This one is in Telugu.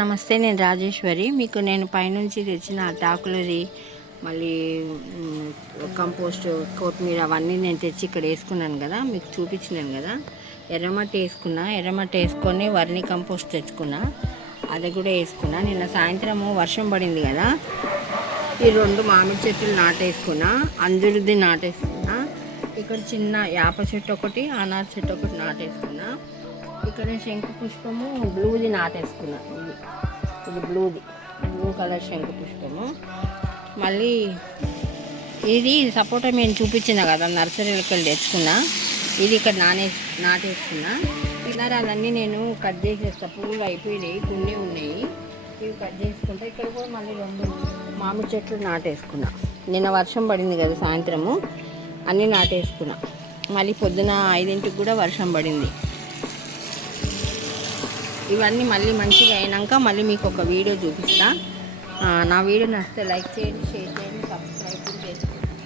నమస్తే నేను రాజేశ్వరి. మీకు నేను పైనుంచి తెచ్చిన అటాకులది మళ్ళీ కంపోస్ట్ కొత్తిమీర అవన్నీ నేను తెచ్చి ఇక్కడ వేసుకున్నాను కదా మీకు చూపించినాను కదా. ఎర్రమట్టి వేసుకున్నా ఎర్రమట్టి వేసుకొని వర్ని కంపోస్ట్ తెచ్చుకున్నా అది కూడా వేసుకున్నా. నిన్న సాయంత్రము వర్షం పడింది కదా ఈ రెండు మామిడి చెట్లు నాటేసుకున్నా అంజురుది నాటేసుకున్నా ఇక్కడ చిన్న యాప చెట్టు ఒకటి అనార్ చెట్టు ఒకటి నాటేసుకున్నా. ఇక్కడ శంకు పుష్పము బ్లూది నాటేసుకున్నా. ఇది. ఇది బ్లూది బ్లూ కలర్ శంకు పుష్పము. మళ్ళీ ఇది సపోటా నేను చూపించిన కదా నర్సరీలోకి వెళ్ళి తెచ్చుకున్నా. ఇది ఇక్కడ నానే నాటేసుకున్నా. వినారాలన్నీ నేను కట్ చేసేస్తా. పువ్వులు అయిపోయినాయి కొన్ని ఉన్నాయి. ఇవి కట్ చేసుకుంటా. ఇక్కడ కూడా మళ్ళీ రెండు మామిడి చెట్లు నాటేసుకున్నా. నిన్న వర్షం పడింది కదా సాయంత్రము అన్నీ నాటేసుకున్నా. మళ్ళీ పొద్దున ఐదింటికి కూడా వర్షం పడింది. ఇవన్నీ మళ్ళీ మంచిగా అయినాక మళ్ళీ మీకు ఒక వీడియో చూపిస్తా. నా వీడియో నచ్చితే లైక్ చేయండి షేర్ చేయండి సబ్స్క్రైబ్ చేసుకోండి.